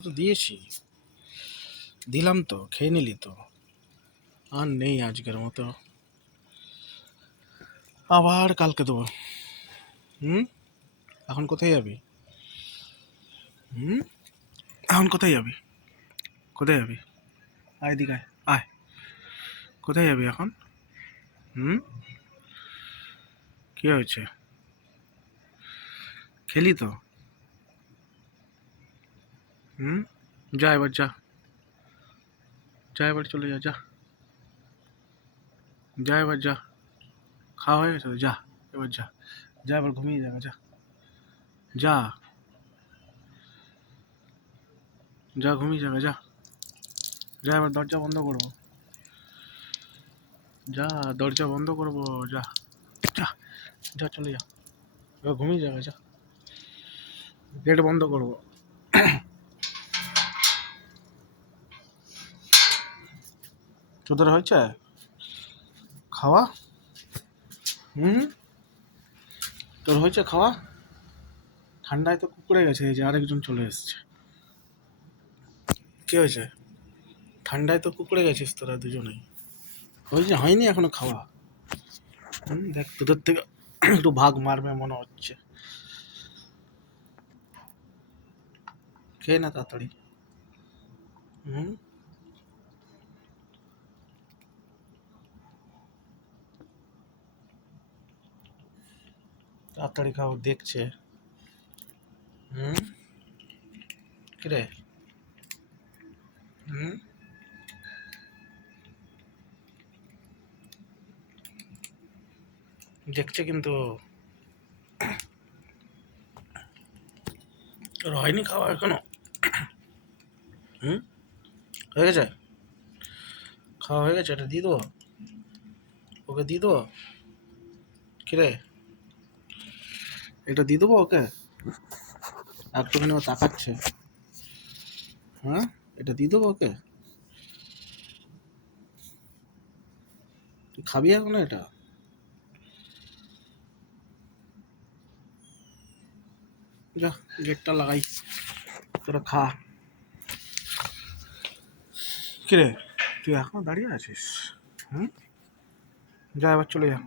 তো দিয়েছি। দিলাম তো, খেয়ে নিলি তো। আর নেই আজকের মতো। আবার কালকে দেবো। হুম? এখন কোথায় যাবি? হুম? এখন কোথায় যাবি? কোথায় যাবি? আয় এদিকে আয় আয়। কোথায় যাবি এখন? হুম? কি হয়েছে? খেলি তো? হুম? যা এবার যা। যা এবার চলে যা যা। যা এবার যা। খাওয়া হয়ে গেছে যা, এবার যা। যা এবার ঘুমিয়ে যাবে যা। যা। যা ঘুমিয়ে যাবে যা। যা এবার দরজা বন্ধ করব। যা, দরজা বন্ধ করব, যা। যা যা, চলে যা। এবার ঘুমিয়ে যাবে যা। গেট বন্ধ করব। তোদের হয়েছে? খাওয়া? হুম তোর হয়েছে খাওয়া? ঠান্ডায় তো কুকুরে গেছে এই যে আরেকজন চলে এসছে। কি হয়েছে? ঠান্ডায় তো কুকুরে গেছিস তোরা দুজনেই। হয়েছে হয়নি এখনও খাওয়া। হুম দেখ তোদের থেকে একটু ভাগ মারবে মনে হচ্ছে। খেয়ে না তাড়াতাড়ি। হুম? তাড়াতাড়ি খাও, দেখছে। হুম? কিরে? হুম? দেখছে কিন্তু। হয়নি খাওয়া এখনও। হুম? হয়ে গেছে? খাওয়া হয়ে গেছে? এটা দিয়ে দেবো? ওকে দিয়ে দেবো? কিরে? এটা দিয়ে দেবো ওকে? একটুখানি ও তাকাচ্ছে। হ্যাঁ? এটা দিয়ে দেবো ওকে? খাবি এখন এটা? যা, গেটটা লাগাই। তোরা খা। কিরে, তুই এখনও দাঁড়িয়ে আছিস? হুম? যা, এবার চলে যা।